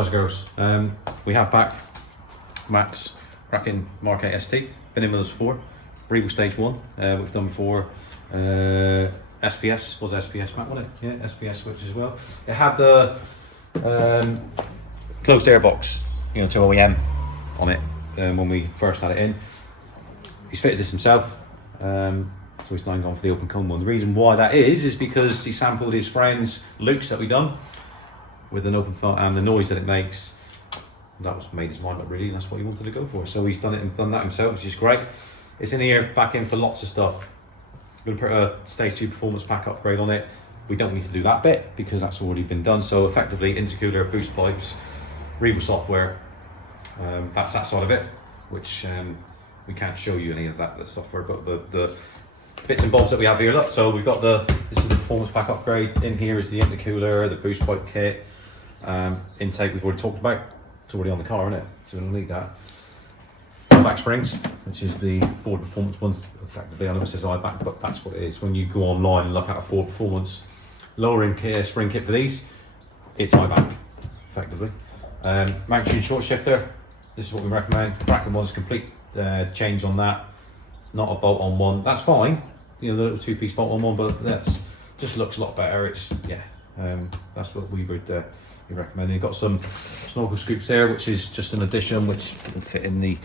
guys and girls, we have back Matt's cracking Mk8 ST. Been in with us before. Revo stage 1, we've done before. SPS, was SPS, Matt, wasn't it? Yeah, SPS switch as well. It had the closed airbox, you know, to OEM on it when we first had it in. He's fitted this himself, so he's now gone for the open cone one. The reason why that is because he sampled his friend's Luke's that we done with an open phone and the noise that it makes. That was made his mind up really, and that's what he wanted to go for. So he's done it and done that himself, which is great. It's in here back in for lots of stuff. We're going to put a stage 2 performance pack upgrade on it. We don't need to do that bit because that's already been done. So effectively intercooler, boost pipes, Revo software, that's that side of it, which we can't show you any of that the software, but the bits and bobs that we have here. Look, so we've got this is the performance pack upgrade. In here is the intercooler, the boost pipe kit, intake we've already talked about. It's already on the car, isn't it? So we don't need that. Back springs, which is the Ford Performance one. Effectively, I know it says iBack, but that's what it is. When you go online and look at a Ford Performance lowering spring kit for these, it's iBack, effectively. Mount tune short shifter. This is what we recommend. Bracken one's complete change on that. Not a bolt on one. That's fine. You know, the little 2-piece bolt on one, but that's just looks a lot better. It's that's what we would recommend. You've got some snorkel scoops there, which is just an addition, which will fit in the.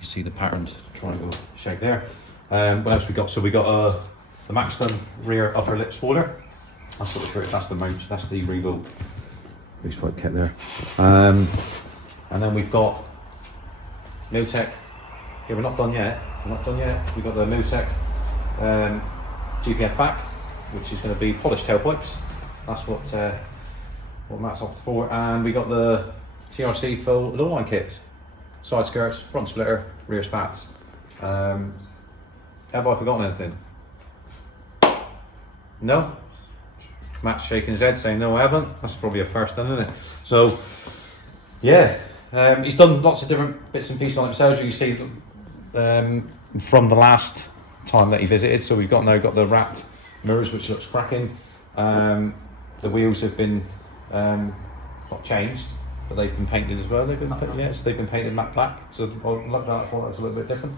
You see the patterned triangle shape there. What else we got? So we got the Maxton rear upper lip spoiler. That's what that's the mount. That's the Revo boost pipe kit there. And then we've got Miltech. Yeah, we're not done yet. We're not done yet. We've got the Miltech GPF back, which is going to be polished tailpipes. That's what Matt's opted for. And we got the TRC full lowline kit. Side skirts, front splitter, rear spats. Have I forgotten anything? No? Matt's shaking his head saying no I haven't. That's probably a first then, isn't it? So yeah, he's done lots of different bits and pieces on himself. You see from the last time that he visited. So we've now got the wrapped mirrors, which looks cracking. The wheels have been not changed, but they've been painted as well. They've been they've been painted matte black. So I looked at it, I thought it was a little bit different.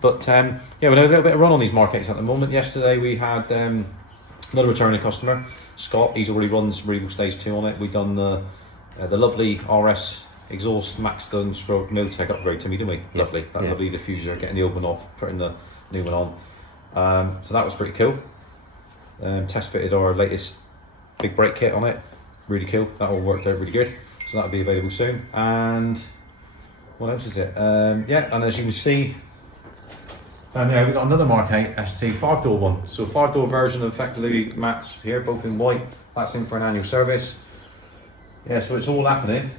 But yeah, we're having a little bit of run on these Mk8s at the moment. Yesterday we had another returning customer, Scott. He's already runs Revo Stage 2 on it. We've done the lovely RS exhaust Maxton stroke Miltech upgrade to me, didn't we? Yeah. Lovely, that lovely diffuser, getting the old one off, putting the new one on. So that was pretty cool. Test fitted our latest big brake kit on it. Really cool. That all worked out really good. So that'll be available soon. And what else is it? Yeah, and as you can see, down there we've got another Mk8 ST 5-door one. So 5-door version of effectively Matt's here, both in white. That's in for an annual service. Yeah, so it's all happening.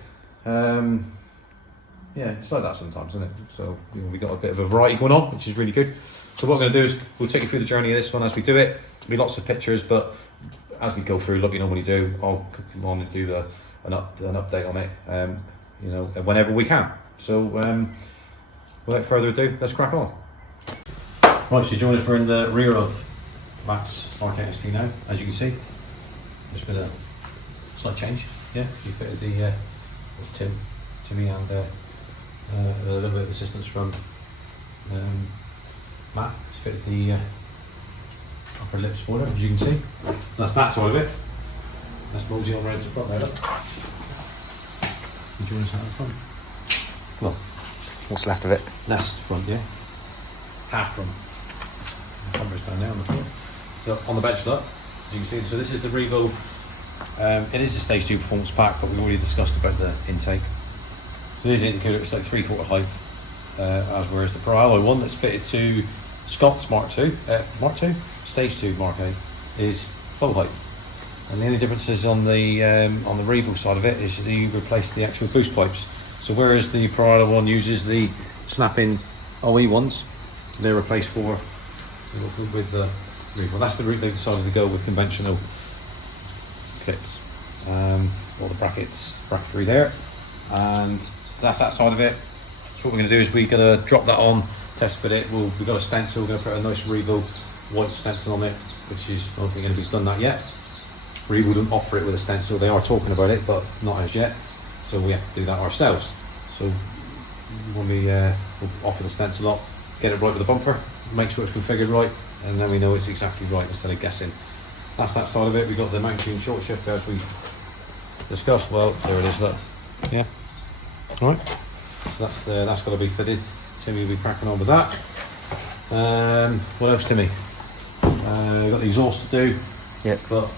Yeah, it's like that sometimes, isn't it? So you know, we've got a bit of a variety going on, which is really good. So what we're going to do is we'll take you through the journey of this one as we do it. There'll be lots of pictures, but as we go through, like we normally do, I'll come on and do an update on it, you know, whenever we can. So without further ado, let's crack on. Right, so join us. We're in the rear of Matt's Mk8 ST now. As you can see, there's been a slight change. Yeah, you fitted the Timmy, and a little bit of assistance from Matt. He's fitted the upper lip spoiler, as you can see. That's that side of it. That's Mosey on round to the front there. Look. You join us out in front. Well, What's left of it? that's the front, yeah. Half front. The camera's down there on the front. So on the bench, look, as you can see. So this is the Revo. It is a stage 2 performance pack, but we've already discussed about the intake. So this indicator, it's like 3/4 height, as whereas the Pro Alloy one that's fitted to Scott's Mark 2, stage 2 Mk8 is full height. And the only difference is on the Revo side of it is you replace the actual boost pipes. So whereas the Pro Alloy one uses the snap-in OE ones, they're replaced with the Revo. That's the route they've decided to go with, conventional clips. All the bracketry there, and so that's that side of it. So what we're going to do is we're going to drop that on, test fit it. We've got a stencil. We're going to put a nice Revo white stencil on it, which is, I don't think anybody's done that yet. Revo don't offer it with a stencil. They are talking about it, but not as yet. so we have to do that ourselves. So when we'll offer the stencil up, get it right with the bumper, make sure it's configured right, and then we know it's exactly right instead of guessing. That's that side of it. We've got the mount tune short shifter as we discussed. Well, there it is, look. Yeah. Alright. So that's got to be fitted. Timmy will be cracking on with that. What else, Timmy? We've got the exhaust to do. Yep. But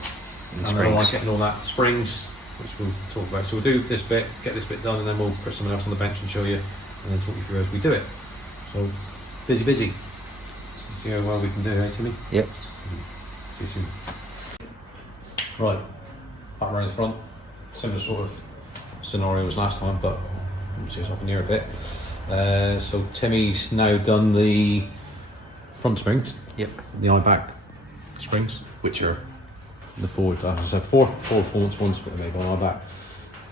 I don't like getting all that springs, which we'll talk about. So we'll do this bit, get this bit done, and then we'll put someone else on the bench and show you, and then talk you through as we do it. So busy. Let's see how well we can do, eh, Timmy? Yep. See you soon. Right, back around the front. Similar sort of scenario as last time, but we'll see what's up in here a bit. So Timmy's now done the front springs. Yep. The eye back springs, which are the forward, as I said, four performance ones, but maybe on eye back.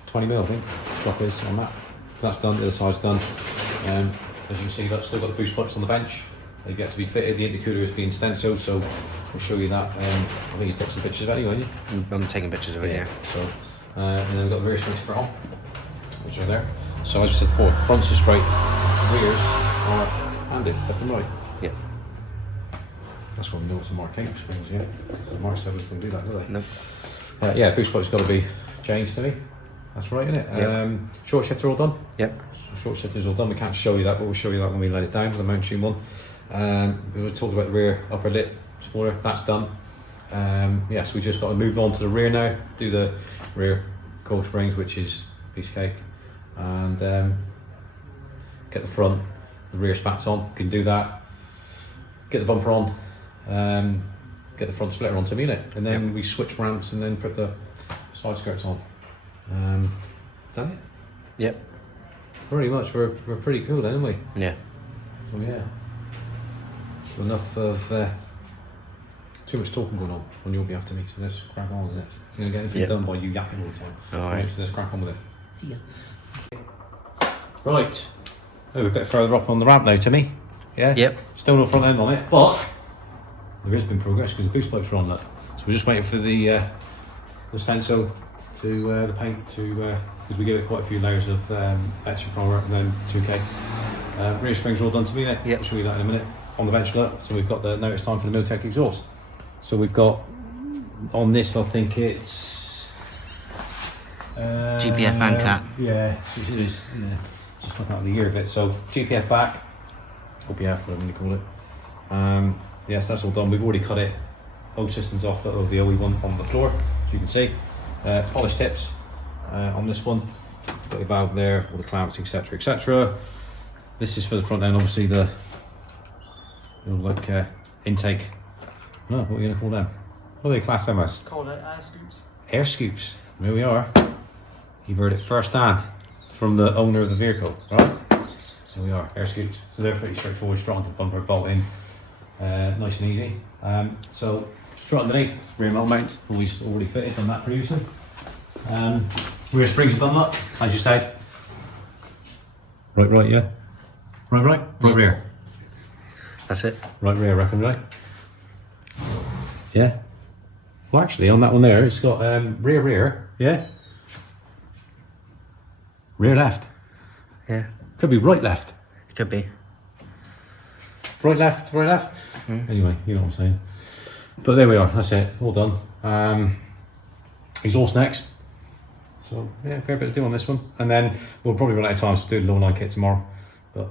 20 mil, I think, drop is on that. So that's done, the other side's done. As you can see, that's still got the boost pipes on the bench. They've yet to be fitted. The intercooler is being stenciled, so we'll show you that. I think you took some pictures of it anyway, haven't you? I'm taking pictures of it, yeah. So, and then we've got the rear swing split on, which are there. So as I said before, fronts are straight, rears are handed, left and right. Yeah. That's what we know it's a Mk8 springs, yeah. The Mark 7s don't do that, do they? No. Yeah, boost pipe's got to be changed, Timmy. That's right, isn't it? Yep. Short shifter all done? Yep. So short shifter's all done. We can't show you that, but we'll show you that when we let it down for the mount tune one. We talked about the rear upper lip spoiler, that's done. Yeah, so we just got to move on to the rear now, do the rear coil springs, which is piece of cake, and get the front, the rear spats on, can do that, get the bumper on, get the front splitter on to mean it, and then we switch ramps and then put the side skirts on. Done it? Yep. Pretty much, we're pretty cool then, aren't we? Yeah. So yeah, enough of too much talking going on your behalf to me, so let's crack on with it. You're gonna get anything done by you yapping all the time. Alright. So let's crack on with it. See ya. Right, we're a bit further up on the ramp now, Timmy. Yeah? Yep. Still no front end on it, but there has been progress because the boost pipes are on that. So we're just waiting for the stencil to the paint to, because we give it quite a few layers of extra primer and then 2K. Rear springs are all done to me, Yep. I'll show you that in a minute. On the bench look, so we've got the notice time for the Mk8 exhaust. So we've got on this, I think it's GPF and cat. Yeah, it is. Yeah, just looking at the year of it. So GPF back, OPF, whatever you call it. Yes, that's all done. We've already cut it. Old systems off of the OE one on the floor, as you can see. Polished tips on this one. Got the valve there, all the clamps, etc., etc. This is for the front end, obviously the like intake. No, what are you gonna call them? What do they class them as? Call it air scoops. Air scoops. There we are. You've heard it first hand from the owner of the vehicle, right? There we are, air scoops. So they're pretty straightforward, straight onto the bumper, bolt in, nice and easy. So straight underneath, rear mount mount, already fitted on that previously. Rear springs are done up, as you said. Right, yeah. Right, rear. That's it. Right rear, I reckon, right? Yeah. Well, actually, on that one there, it's got rear, yeah? Rear left. Yeah. Could be right left. It could be. Right left. Anyway, you know what I'm saying. But there we are, that's it, all done. Exhaust next. So, yeah, fair bit to do on this one. And then we'll probably run out of time to do the low line kit tomorrow. But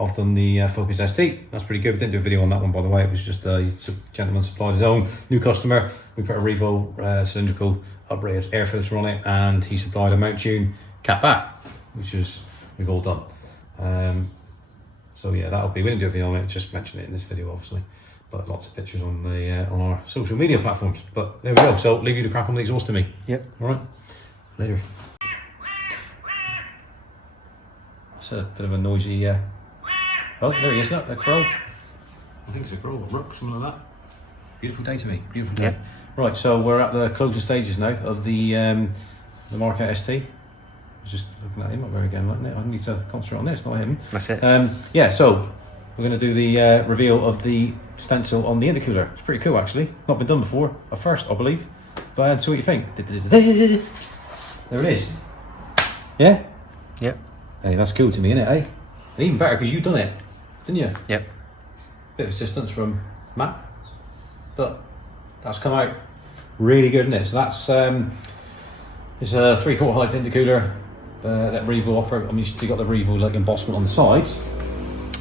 I've done the Focus ST, that's pretty good. We didn't do a video on that one, by the way. It was just a gentleman supplied his own, new customer. We put a Revo cylindrical uprated air filter on it, and he supplied a mount tune cat back, which is we've all done. So yeah, that'll be, we didn't do a video on it, just mention it in this video obviously, but lots of pictures on the on our social media platforms. But there we go, so leave you to crack on the exhaust to me. Yep. Alright, later. That's a bit of a noisy oh, there he is, look, a crow. I think it's a crow or rook, something like that. Beautiful day to me, beautiful day. Yep. Right, so we're at the closing stages now of the Mk8 ST. I was just looking at him up there again, wasn't it? I need to concentrate on this, not him. That's it. Yeah, so we're going to do the reveal of the stencil on the intercooler. It's pretty cool actually, not been done before, a first I believe, but see what you think. There it is. Yeah? Yep. Hey, that's cool to me, innit, eh? And even better because you've done it, didn't you? Yep. Bit of assistance from Matt. But that's come out really good, isn't it? So that's it's a 3/4 height intercooler that Revo offer. I mean, you got the Revo like embossment on the sides,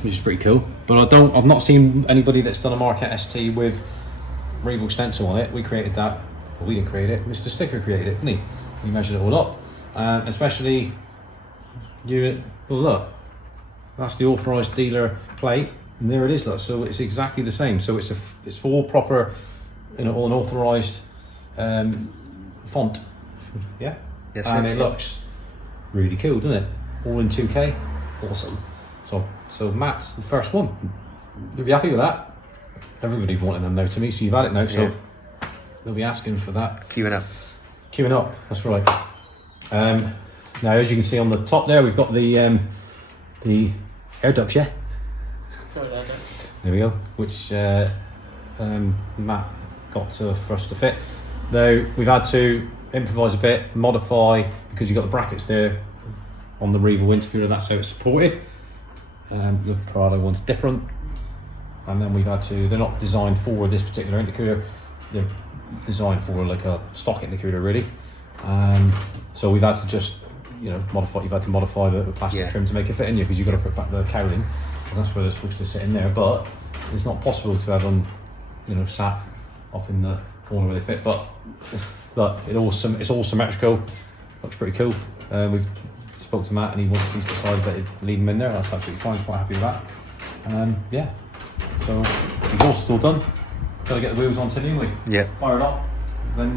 which is pretty cool. But I've not seen anybody that's done a Mk8 ST with Revo stencil on it. We created that. Well, we didn't create it. Mr. Sticker created it, didn't he? We measured it all up, especially you. Well, look, that's the authorised dealer plate, and there it is. Look, so it's exactly the same. So it's all proper, an authorised font. Yeah. Yes, and sir. it looks really cool, doesn't it? All in 2K. Awesome. So Matt's the first one. You'll be happy with that. Everybody wanted them now to me, so you've had it now. So Yeah. they'll be asking for that. Queuing up. Queuing up. That's right. Now, as you can see on the top there, we've got the air ducts. Yeah. There we go. Which Matt got for us to fit. Now we've had to improvise a bit, modify, because you've got the brackets there on the Revo intercooler. That's how it's supported. The Prado one's different, and then we've had to. They're not designed for this particular intercooler. They're designed for like a stock intercooler, really. So we've had to just, modify. You've had to modify the plastic trim to make it fit in you, because you've got to put back the cowling, and that's where they're supposed to sit in there. But it's not possible to have them, sat up in the corner where they fit. But look, it's all symmetrical. Looks pretty cool. We've spoke to Matt, and he's decided that he'd leave them in there. That's absolutely fine. He's quite happy with that. Yeah. So exhaust is all done. Got to get the wheels on today, anyway. Yeah. Fire it up. Then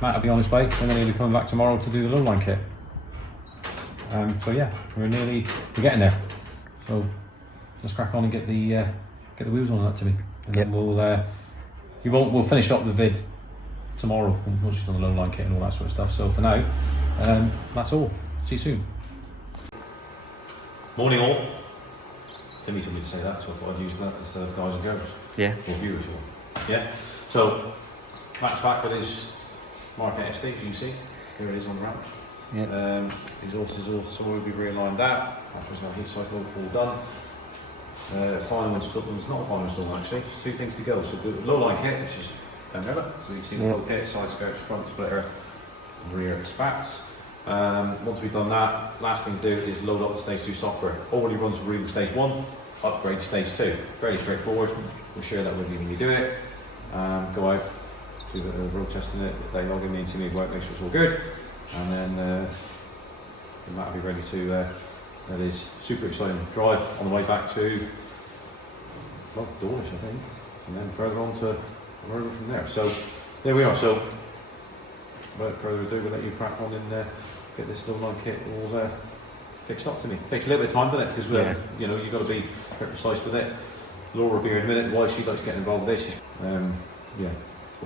Matt will be on his way, and then he'll be coming back tomorrow to do the low line kit. So yeah, we're getting there. So let's crack on and get the wheels on that to me, and then we'll finish up the vid tomorrow once we've done the low line kit and all that sort of stuff. So for now, that's all. See you soon. Morning all. Timmy told me to say that, so I thought I'd use that instead of guys and girls. Yeah. Or viewers. Yeah. So Matt's back with his Mk8 ST, as you can see. Here it is on the ramp. Yeah. Exhaust is all sorted, we've realigned that. That was our heat cycle all done. Final install, it's not a final install actually, it's two things to go. So the low line kit, which is down there, so you can see the full kit, side skirts, front splitter, rear spats. Once we've done that, last thing to do is load up the stage 2 software. Already runs Revo stage 1, upgrade to stage 2. Fairly straightforward. We'll share that with you when we do it. Go out, do the road testing it, they log in, into me work, make sure it's all good, and then Matt will be ready to that is super exciting drive on the way back to Dawlish, I think, and then further on to Revo from there. So there we are. So without further ado, we'll let you crack on and get this low line kit all fixed up to me. It takes a little bit of time, doesn't it? Because you've got to be very precise with it. Laura will be here in a minute. Why she likes getting involved with this?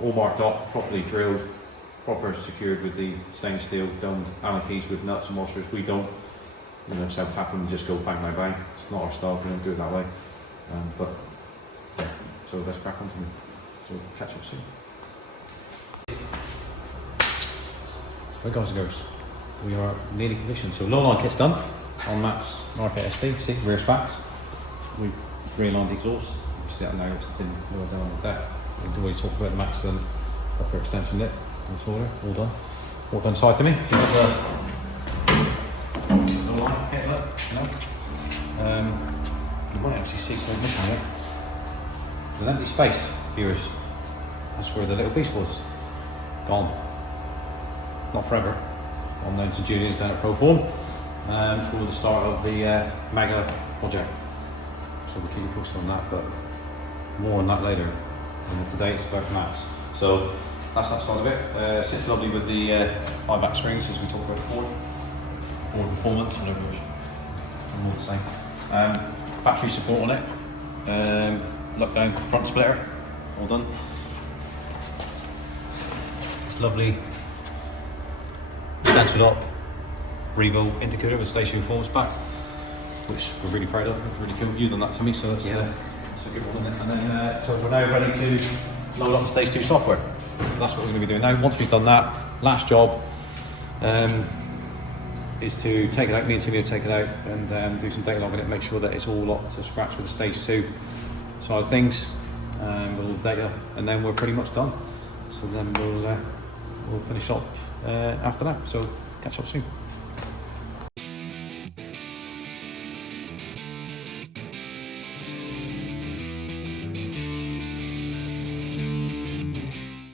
All marked up, properly drilled, proper secured with the stainless steel domed Allen keys with nuts and washers. We don't, self tap them and just go bang bang bang. It's not our style. We don't do it that way. But yeah, so let's crack on to me. So catch up soon. Right guys and girls, we are nearly completion. So low line kit's done on Matt's Mk8 ST. See, rear spats. We've realigned the exhaust. You see that now, it's been lowered down on the deck. We've already talked about the Max done upper extension lip and sorter, all done. All done side to me. So you've got the line kit look, you might actually see something missing there. There's an empty space, viewers. That's where the little piece was. Gone. Not forever. On down to Julian's down at Proform for the start of the mega project. So we'll keep you posted on that, but more on that later. And today it's about Max. So that's that side of it. Sits lovely with the high back springs, as we talked about before. Forward performance, whatever it is. All the same. Battery support on it. Lock down front splitter. All done. It's lovely. Stenciled up Revo intercooler with stationary performance back, which we're really proud of. It's really cool. You've done that to me, so that's a good one, isn't it? And then so we're now ready to load up the stage 2 software. So that's what we're going to be doing now. Once we've done that, last job, is to take it out. Me and Timmy will take it out and do some data logging it, make sure that it's all up to scratch with the stage 2 side of things, with all the data, and then we're pretty much done. So then we'll finish up after that. So catch up soon.